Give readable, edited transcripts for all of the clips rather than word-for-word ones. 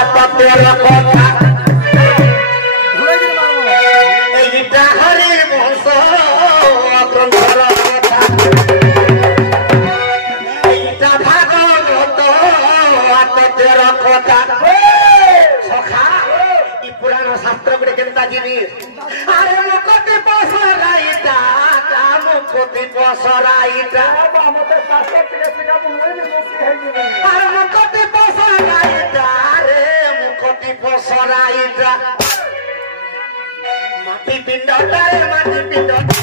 তোর কথা এইটা হরি বংশ গ্রন্থর কথা এইটা ভাগবত তোর কথা সখা ই পুরাণ শাস্ত্র গুলি কেনতা জিনিস আরে মুখতি পসরাইটা মুখতি পসরাইটা আর মুখতি পসরাইটা রে মুখতি পসরাইটা মাটি পিণ্ডটা রে মাটি পিণ্ডটা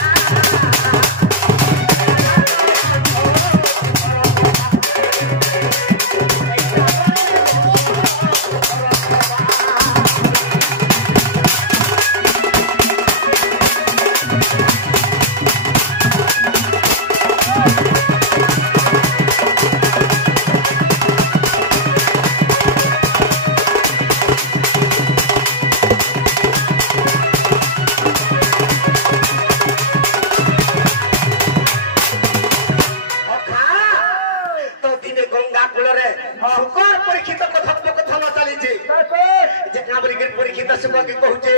পরীক্ষিত সুখকে কହୁছে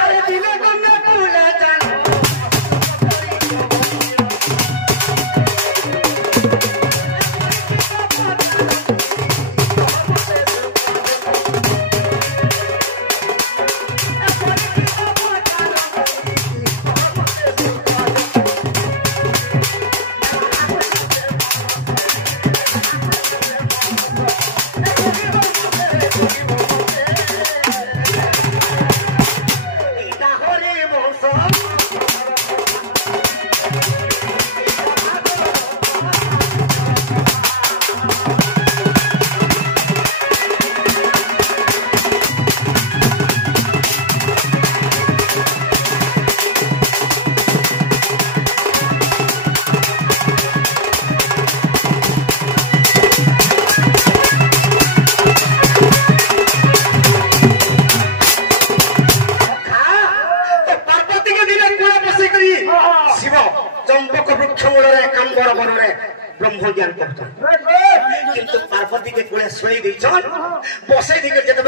আরে দিনে গঙ্গা কুলে জান ब्रह्मज्ञान किंतु पार्वती के कूले शोई बसई दी जिते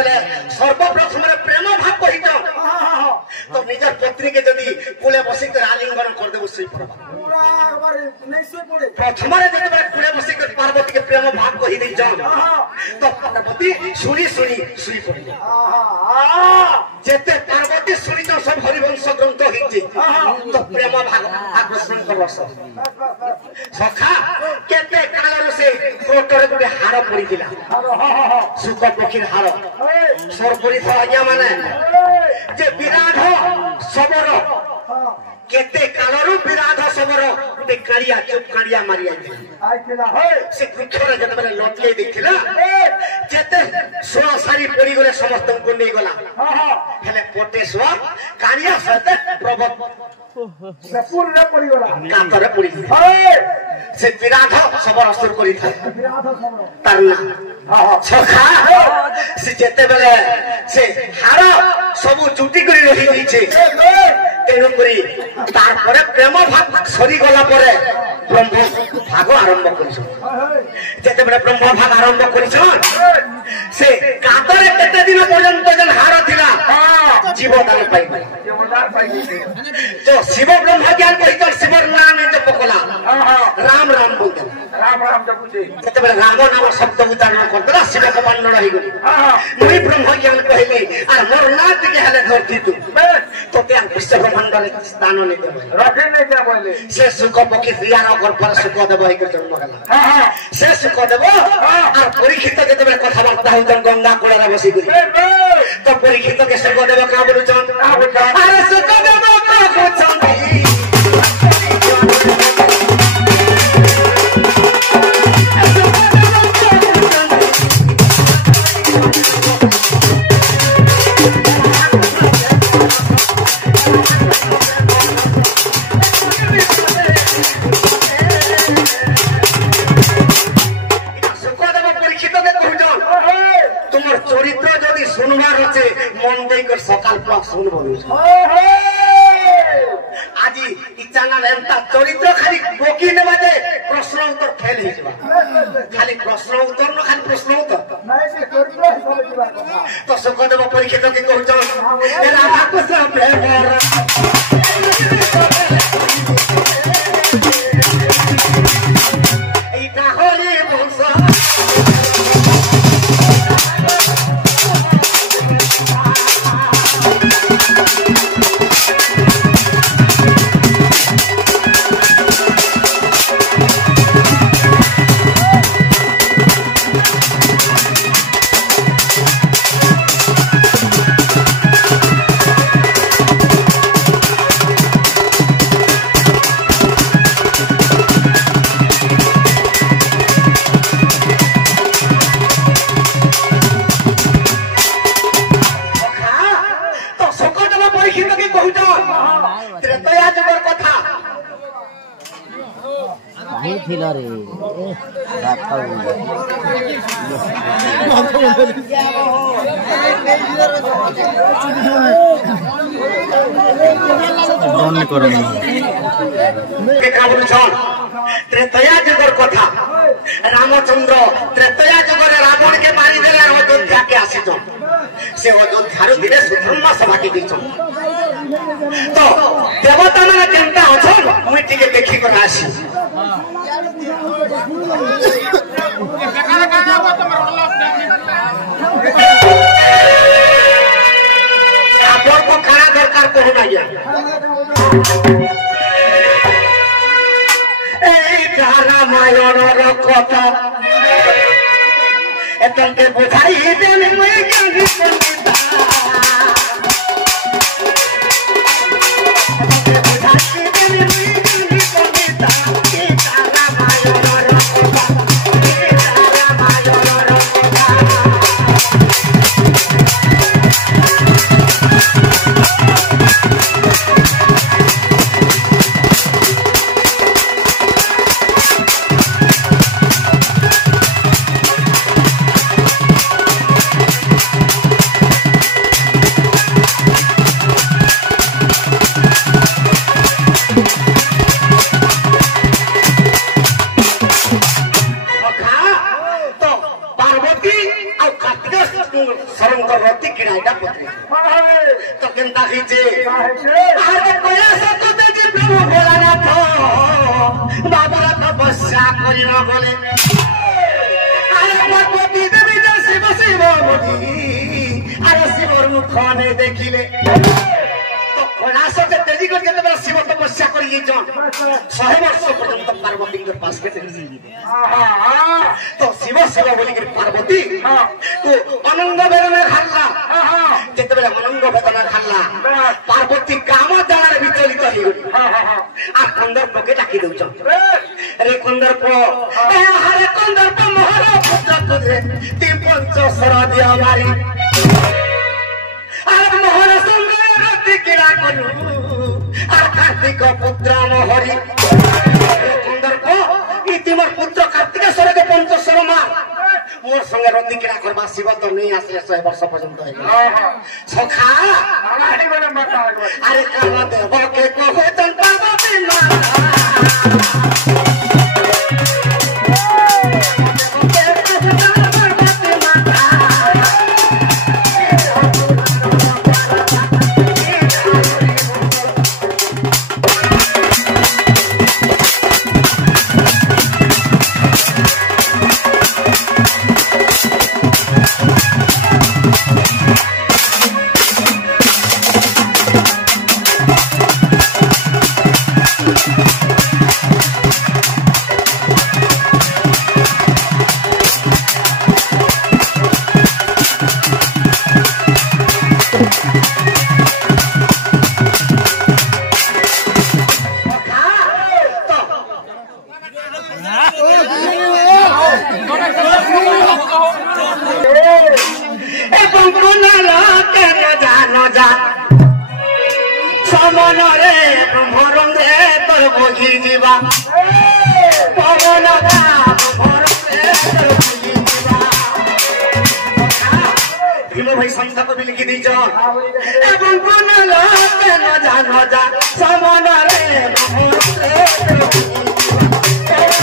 सर्वप्रथम प्रेम भाव कही तो निजर पत्नी के जदि कूले बसिक आलिंगन करदेबू शोई पड़ब प्रथम कूले बसिक पार्वती के प्रेम भाव कही तो पार्वती शुणी शुणी शुई पड़ जेते पार्वती शुणी सब हरिवंश ग्रंथ होती तो प्रेम भाग आकर्षण कर सखा केते कालर से कोटरे गुडे हार पड़ीला सुख पक्षी हार सर पड़ी था आज्ञा माने जे विराट सबर केते कालर विराट सबर गुडे कालिया चुप कालिया मारी आइला से वृक्षरे जतबेले लटले देखिला जेते सोआ सारी पड़ी गले समस्त को नै गला हेले पोटे सोआ कालिया सते प्रभु पूर्ण पड़ी गला कातरे पड़ी से विराट सबर असुर करी था तरना सखा से जेते बेले से हार सब चुटी करी रही होइछे तेनु करी तार परे प्रेम भाव सरी गला परे ब्रह्म भाग आरंभ करिस जेते बेले ब्रह्म भाग आरंभ करिस से कातरे केते दिन पर्यंत जन हार थिला जीवदान पाई तो शिव ब्रह्म ज्ञान कहि तो शिवर नाम जप कला राम राम बोलते राम राम जपुचे जेते बेले राम नाम शब्द उच्चारण करतला शिव के बन्नड़ ही गली मुई ब्रह्म ज्ञान कहली आ मोर नाथ के हेले धरती तू तो ते विश्व ब्रह्मांड रे स्थान नै दे रखे नै जा बोले से सुख पक्षी दियार कर पर सुख देव ही के जन्म गला से सुख देव आ परीक्षित जेते बेले कथा बार्ता हो गंगा कूले रे बसी गई तो परीक्षित के सुख देव का बोलुचन अरे सुख देव का बोलुचन सकाल प्लस सुन बोलू आज इच्छा ना चरित्र खाली बोकी ने बाजे प्रश्न उत्तर फेल हो जावा खाली प्रश्न उत्तर न खाली प्रश्न उत्तर नहीं से चरित्र हिसाब से बात तो सुखदेव परीक्षित के कहउछ राधा कृष्ण प्रेम एटा होली वंश थिला रे त्रेतया जुगर कथा रामचंद्र त्रेतया जुगर रावण के मारी देला अयोध्या के आसीच से अयोध्या धीरे सुधर्मा सभा के दीच तो देवता माने केनता अछन मुई टिके देखि कर आसी आपन को खाना दरकार को ना या रामायण कथा एतंके बुझाई देने मैं ज्ञानी पंडिता एतंके बुझाई देने मैं ज्ञानी पंडिता सीता रामायण कथा सीता रामायण कथा देखिले तो कलास के तेजी करके तो शिव तपस्या करिए जन 100 वर्ष पर्यंत पार्वती के पास के तो शिव शिव बोली के पार्वती तो अनंग वेदना खाला जेते बेले अनंग वेदना खाला पार्वती काम द्वारा विचलित हो गई आ कंदर्प के डाकी दउछ अरे कंदर्प ए हरे कंदर्प मोहर पुत्र पुत्रे ती पंच सरदी हमारी अरे मोहर सुंदर रति किरा करू आ कार्तिक पुत्र मोहरी कंदर्प इति मोर पुत्र कार्तिकेश्वर के पंचेश्वर मार मोर संगे रति किरा करबा शिव तो नहीं आसे 100 वर्ष पर्यंत सखा अरे काम देव के कहू तन पार्वती माता समनरे ब्रह्मरंगे तर बही जीवा पवन ब्रह्मरंगे तर बही जीवा भीम भाई संस्था को भी लिखी दीज एवं कोन लोके न जान जा समनरे ब्रह्मरंगे तर बही जीवा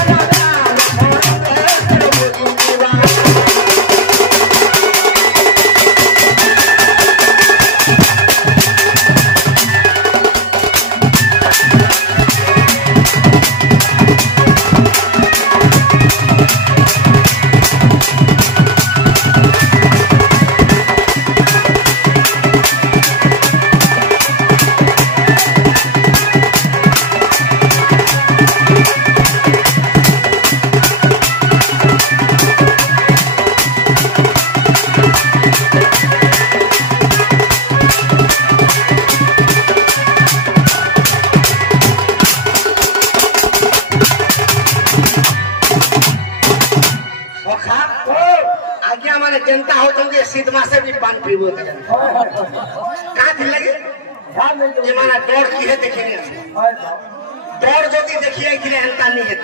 शीत मासे भी पान पीबो का दिल लगे ये माना दौड़ की है देखेंगे दौड़ जो दी देखिए कि हल्का नहीं है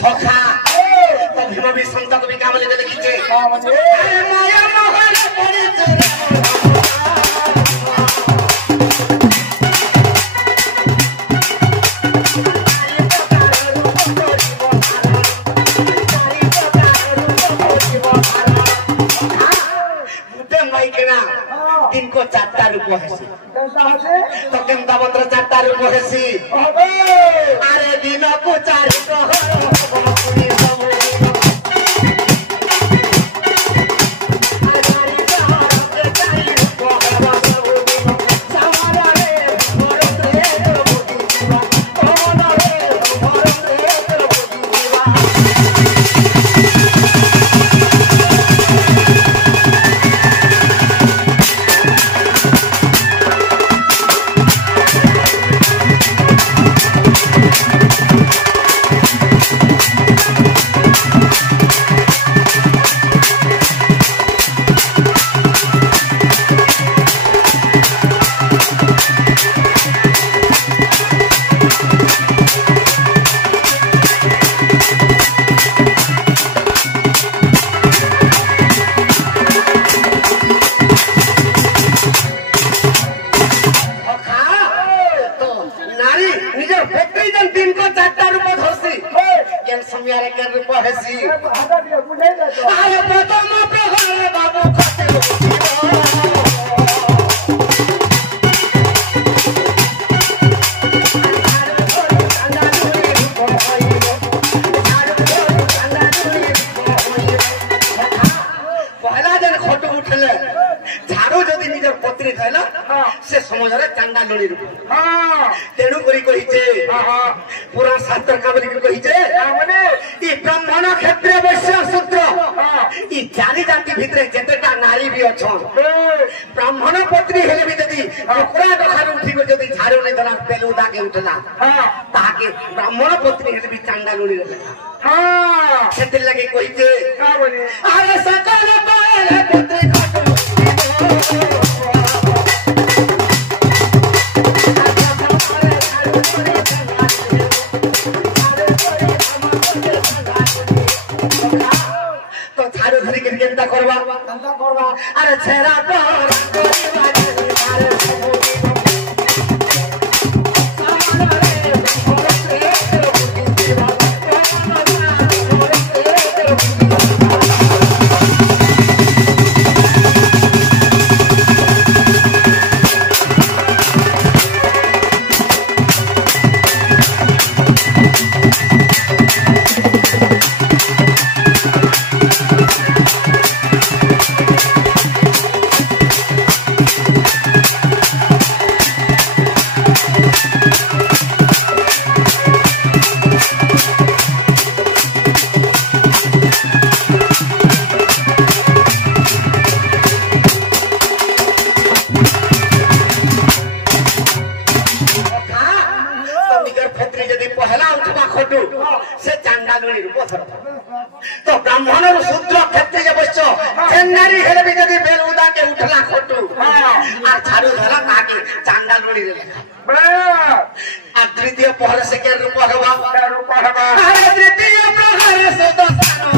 सखा तो भीम भी संत को भी काम ले देखिए अरे माया मोहन पड़े दिन को 4टा रूप हेसी तो केमता मंत्र 4टा रूप हेसी अरे दिन को 4 पूरा शास्त्र कामरी कहिजे माने ई ब्राह्मण क्षेत्र वैश्य शूद्र ई चारि जाति भितरे जेतेटा नारी भी अछन ब्राह्मण पत्नी हेले भी जदी कुकुरा गखार उठी को जदी झाड़ो नै दला पेलुदा के उठला ताके ब्राह्मण पत्नी हेले भी चांडा लोड़ी रहला हां सेते लगे कहिजे का बोले अरे सकल पाले पुत्री खटो तो थारे धरी के केंता करवा अरे छेरा पर तो ब्राह्मण शूद्र क्षेत्रीय वैश्य नारी हेले भी जदी बेलुदा के उठला खोटू आ झाड़ू धरा ताके चांडा लोड़ी रे आ तृतीय पहर से के रूप हवा अरे तृतीय प्रहर से दसानो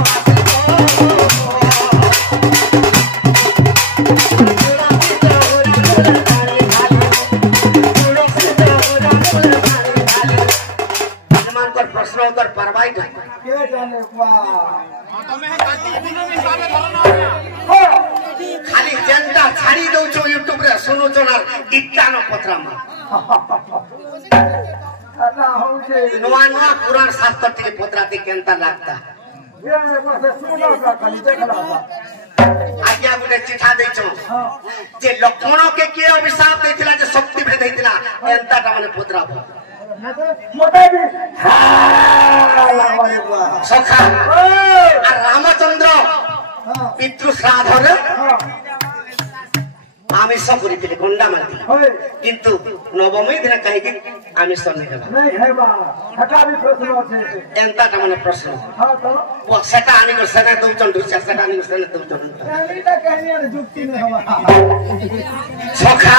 खाली जनता छाड़ी दउछो यूट्यूब रे सुनुछो ना इट्टानो पत्रमा अल्लाह होजे नवा नवा पुराण शास्त्र टिके पत्राती केंता लागता ये बस सुनो का खाली देखला आज्ञा गुटे चिठा देछो जे लक्ष्मण के के अभिशाप देथिला जे शक्ति भेद देथिला एंता ता माने पत्राबो मोटा भी लगवाले बुआ सखा आ रामचंद्र पितृ श्राद्ध रे आमिष करिथिले गंडा मारथिले किंतु नवमी दिन कहि कि आमिष नहीं हेबा नहीं हेबा हटा भी प्रश्न আছে एंता ता माने प्रश्न हां तो वो सेटा आनी को सेना दउचन दुचा सेटा आनी को सेना दउचन एटा कहनी जुक्ति नहीं हवा सखा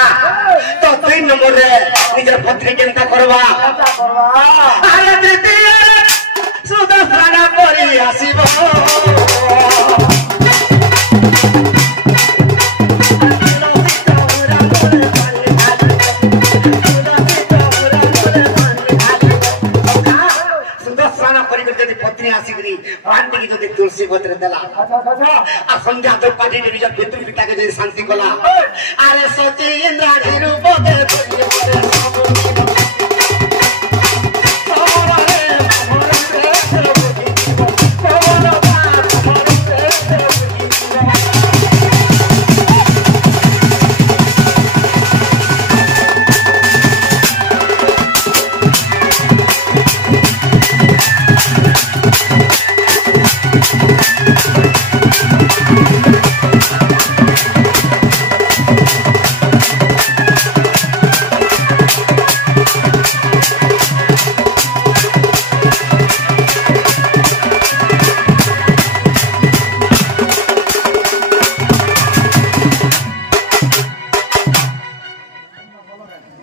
तो 3 नंबर रे निजर पत्नी केंता करवा अरे तृतीय सुदर्शन परी आसीबो पत्नी आसिकरी पांडी की जदी तुलसी गोत्र देला आ संध्या तो पार्टी रे जब पितृ पिता के जदी शांति कला अरे सोचे इंद्राणी रूप दे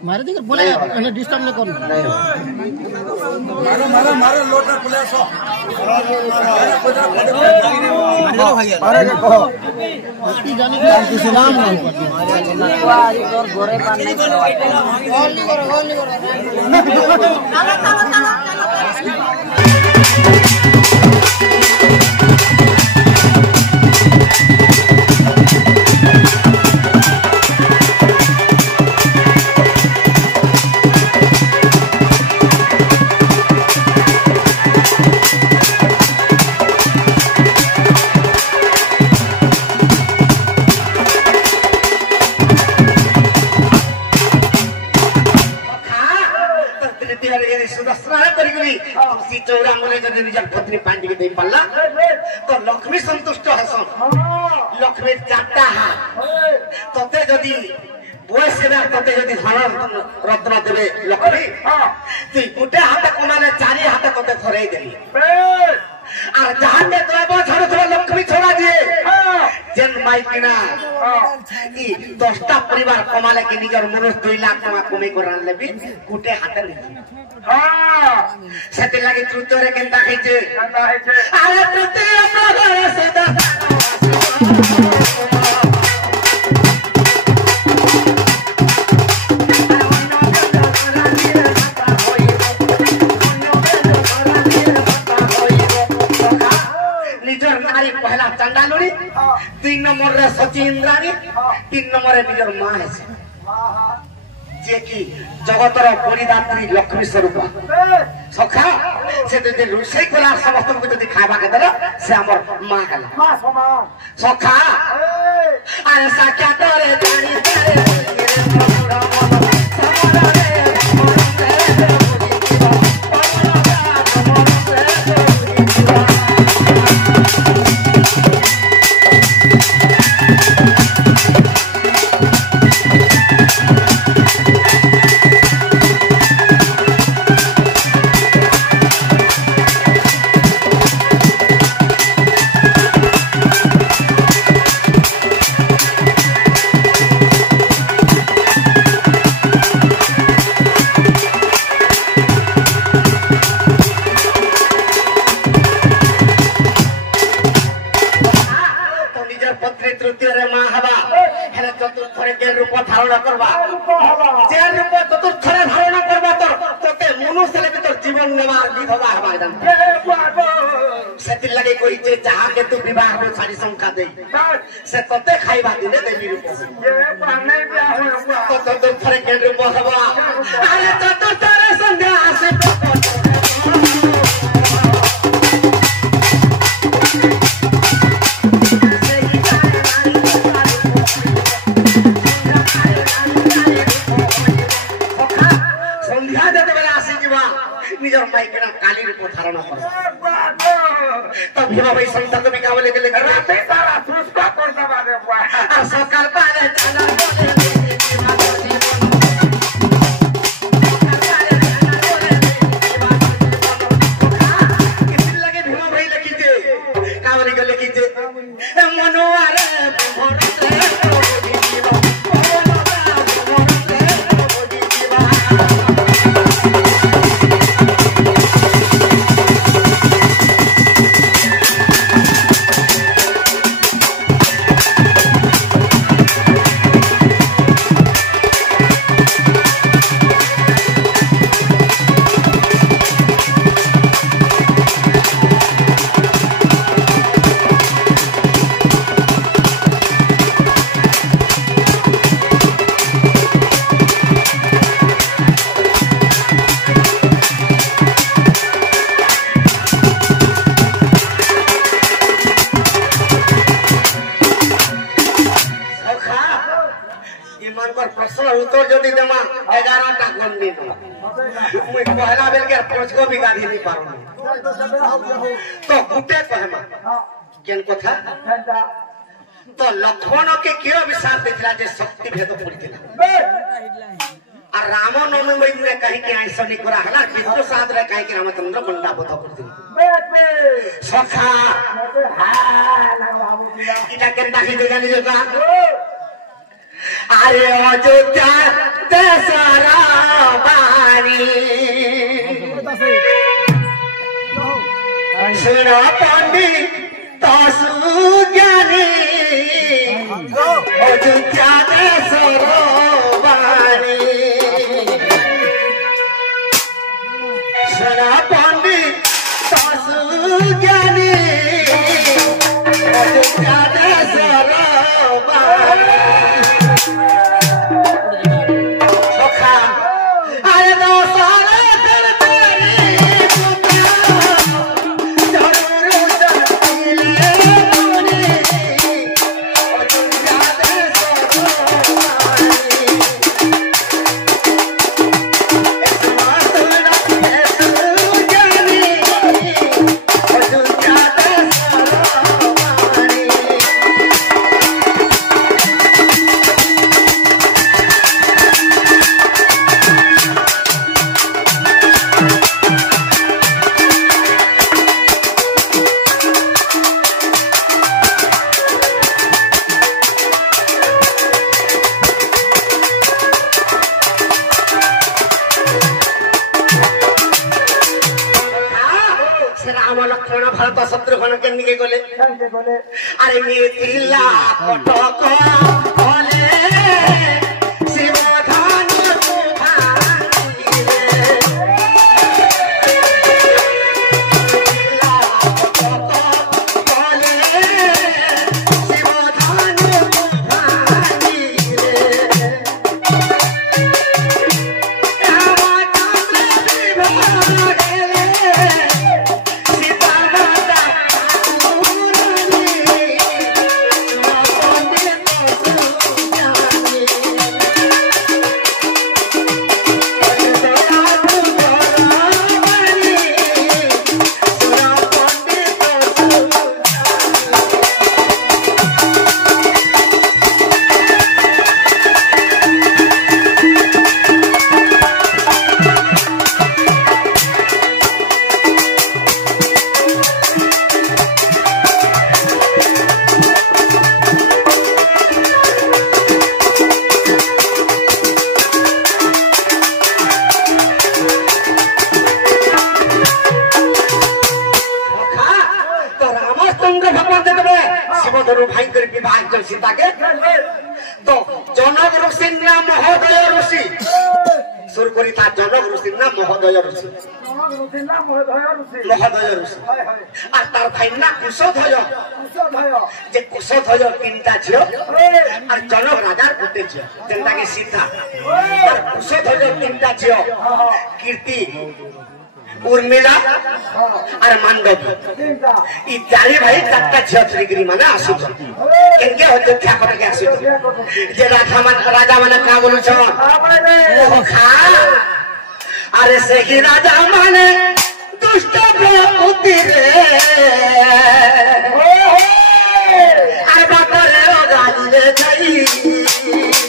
मारे देख बोले डिस्टर्ब नहीं करो मारो लोटा पुलिस मारे के कहो की जाने के नाम नहीं वारी और गोरे पान नहीं करो गोल करो चौरा मुले जब निजर पत्नी पांडी के दे पल्ला तो लक्ष्मी संतुष्ट हसन लक्ष्मी चाटा हा तते जदी बयस ना तते जदी धन रत्न देबे लक्ष्मी ती गुटे हाथ कमाले चारि हाथ तते थरै देली आ जहां के द्रव्य छोड़ छोड़ लक्ष्मी छोड़ा दिए जन माई किना ई 10टा परिवार कमाले के निजर मनुष्य 2 लाख टका कमे करन लेबी गुटे हाथ नहीं सेते लागे तृतीय केंता heiche अरे तृतीय प्रगर सदा निजर नारी पहला चंडालुनी 3 नंबर रे सची इंद्राणी 3 नंबर रे निजर मां है जे की जगतर परिदात्री लक्ष्मी स्वरूप सखा से जदि रुसई कला समस्त को जदि खाबा के देला से हमर मां कला मां समान सखा अरे साख्या तोरे जानी तेरे नवार विधवा हवा दम सेतिल लगे कोई जे जहां के तू विवाह में सारी संका दे से तते खाइबा दिने देवी रूप ये पाने ब्याह हो तो फरक के रूप हवा अरे तो तेरे संध्या से निजर माइकना काली रूप धारण कर तब भीमा भाई संत भी कावले के लेके राते सारा पुष्पा करता बारे आ सकाल पाले चला किसी लगे भीमा भाई लगी जे कावले के लेके जे मनोवारे उत्तर जो देमा 11 टा गुण दे मुई पहला बेल के 5 को भी गाधी नहीं पारो तो गुटे कहमा केन कथा तो लखन के कियो विचार देखला जे शक्ति भेद पड़ितला आ राम नवमी में कहि के ऐसा नहीं करा हला कितो साथ रे कहि के रामचंद्र बंडा बोता पड़ती सखा हां ना बाबू इटा के डाकी दे जानी जो का अरे अयोध्या दशहरा बारी सुनो पंडित तसु ज्ञानी अयोध्या दशहरा बारी सुनो पंडित तसु ज्ञानी अयोध्या दशहरा बारी अरे मिथिला कटक भले शिवधान सीता के तो जनक ऋषि नाम महोदय ऋषि सुर करी था जनक ऋषि ना महोदय ऋषि महोदय ऋषि আর তার ভাই না কুশধ্বজ যে কুশধ্বজ তিনটা ঝিও আর জনক রাজার গোটে ঝিও যেটা কি সীতা আর কুশধ্বজ তিনটা ঝিও কীর্তি उर्मिला और मांडव ई चारि भाई चारटा झियो श्रीगिरी माने आसु केनके अयोध्या करके आसु जे राजा माने का बोलु छ खा अरे से ही राजा माने दुष्ट प्रवृत्ति रे अरे बाकरे ओ गाली ले जाई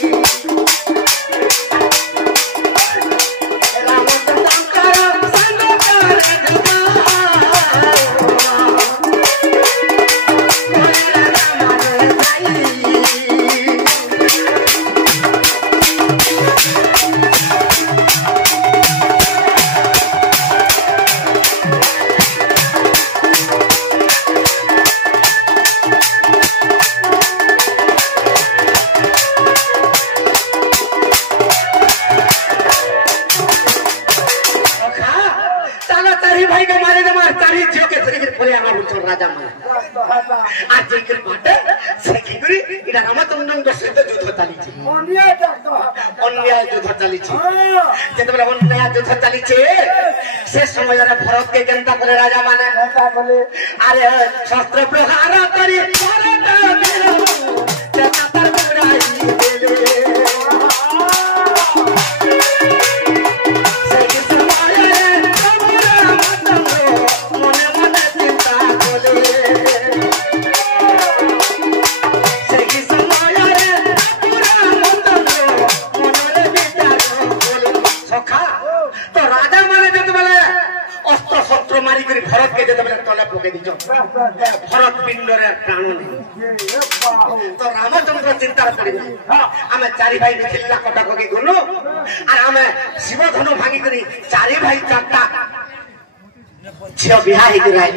राजा माने आज जेकर बाटे सेकी करी इडा रामचंद्रन के सहित युद्ध चाली छी अन्याय युद्ध चाली छी जेतबेला अन्याय युद्ध चाली छी से समय रे भरत के केनता करे राजा माने अरे शस्त्र प्रहार करी भरत मेरो जता तर बुराई देले भरत के जब तले पके दीजो भरत पिंड रे प्राण नहीं तो रामचंद्र चिंता पड़ी आमे चारि भाई मिथिला कटक के गुनु और आमे शिव धनु भांगी करी चारि भाई चारटा झियो बिहा ही गिराई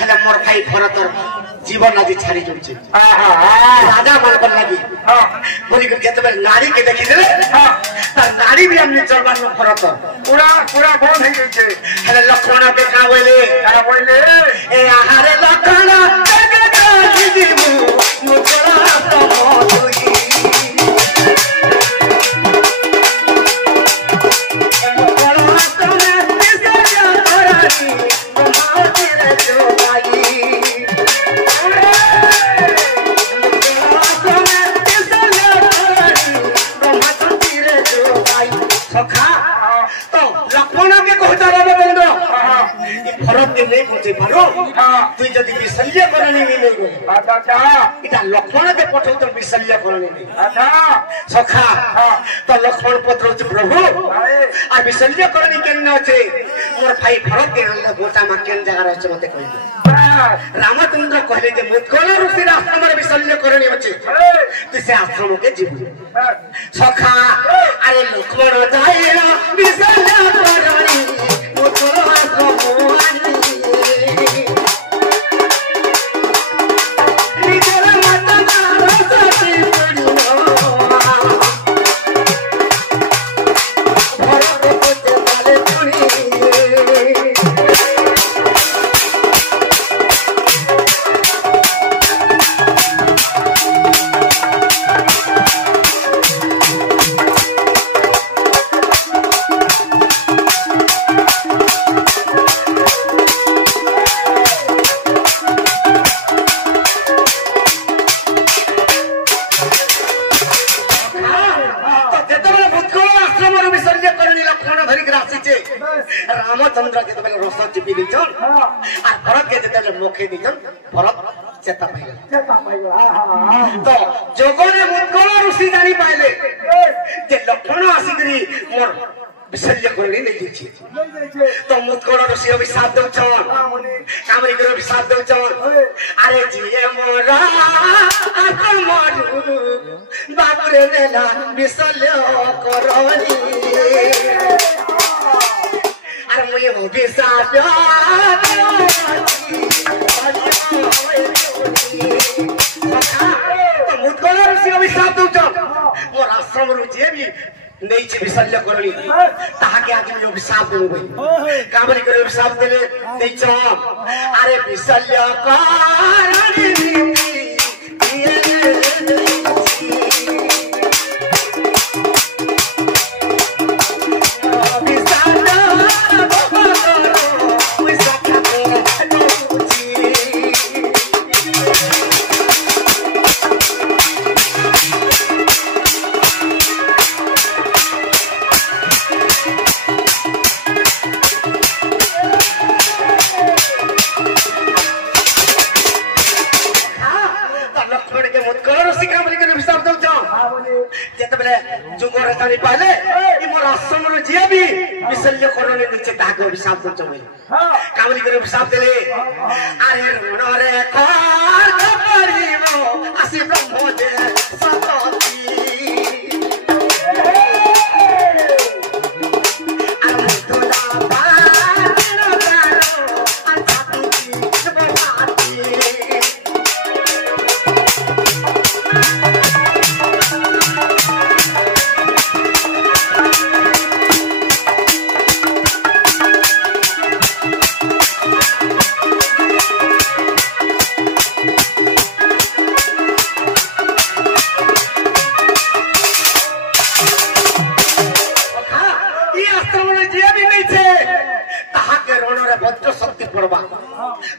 हेले मोर भाई भरत जीवन आज छाड़ी जोछि राजा मानकर लागी बोली के जब नारी के देखि दे त नारी भी हमने चलबान में भरत पूरा पूरा बोल है जे हेले लक्ष्मण के का बोले ए आहारे लक्ष्मण के का दीबू मुकरा तो मोदुई नहीं पहुंचे पारो तू जदी विशल्य करनी नहीं मिलबो अच्छा इटा लक्ष्मण के पठो तो विशल्य करनी नहीं अच्छा सखा तो लक्ष्मण पुत्र छ प्रभु आ विशल्य करनी केन छै मोर भाई भरत के गोटा मा केन जगह रहछ मते कहि रामचंद्र कहले जे मुद्गल ऋषि आश्रम रे विशल्य करनी अछि तू से आश्रम के जीव सखा अरे लक्ष्मण जाइरा विशल्य करनी मुद्गल आश्रम रामचंद्र के तबे रस चिपी दिजन आ भरत के तबे मुखे दिजन भरत चेता पाइला तो जोगरे मुद्गल ऋषि जानी पाइले जे लक्ष्मण आसीगरी मोर विसर्य करनी नहीं छी तो मुद्गल ऋषि अभिशाप दउछन कामरी के अभिशाप दउछन अरे जिए मोरा आत्मरु बाबरे देला विसल्य करनी अरे मुझे वो भी साथ तो मुद्गल ऋषि अभिशाप दउछन मोरा आश्रम जे भी नहीं छे विशल्य करली ताहाके आज मैं अभिशाप देबो भाई कामरी करे अभिशाप देले नहीं छ अरे विशल्य पहले मोर आश्रम जे भी विशल्य करने नीचे ताके अभिशाप दो कामली करे अभिशाप देले अरे रण रे खर करिवो आसी ब्रह्म जे सतती अरे तोला बाण गारो अंताती सबवाती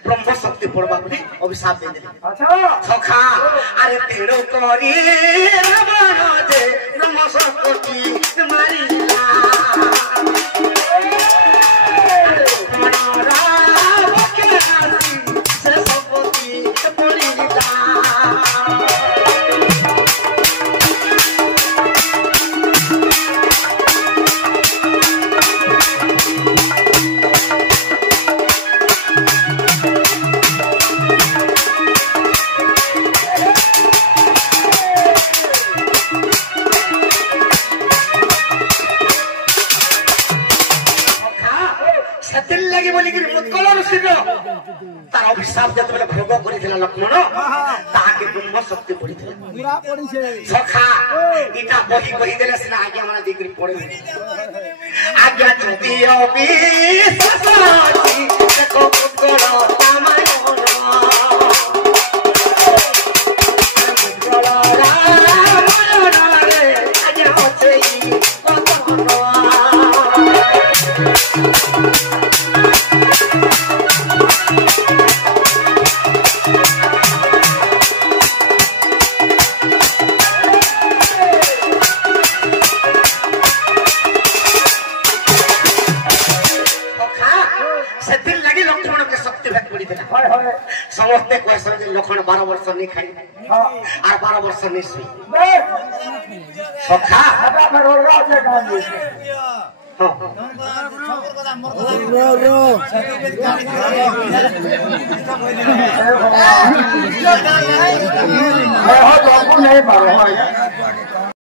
ब्रह्म शक्ति पड़वा अभिशाप दे देले सखा अरे तेरो करी रावण जे ब्रह्म शक्ति मारिला राम के आसी से शक्ति पड़िला तार अभिशाप जब भोग कर लक्ष्मण ताके ब्रह्म शक्ति पड़ी सखा इटा बही बही देले सिना आज्ञा माना देकरी पड़े आज्ञा जति अविश्वासी देखो पुत्र रामायण समस्ते कहते लखन 12 वर्ष नहीं खाई और 12 वर्ष नहीं सुई सखा नहीं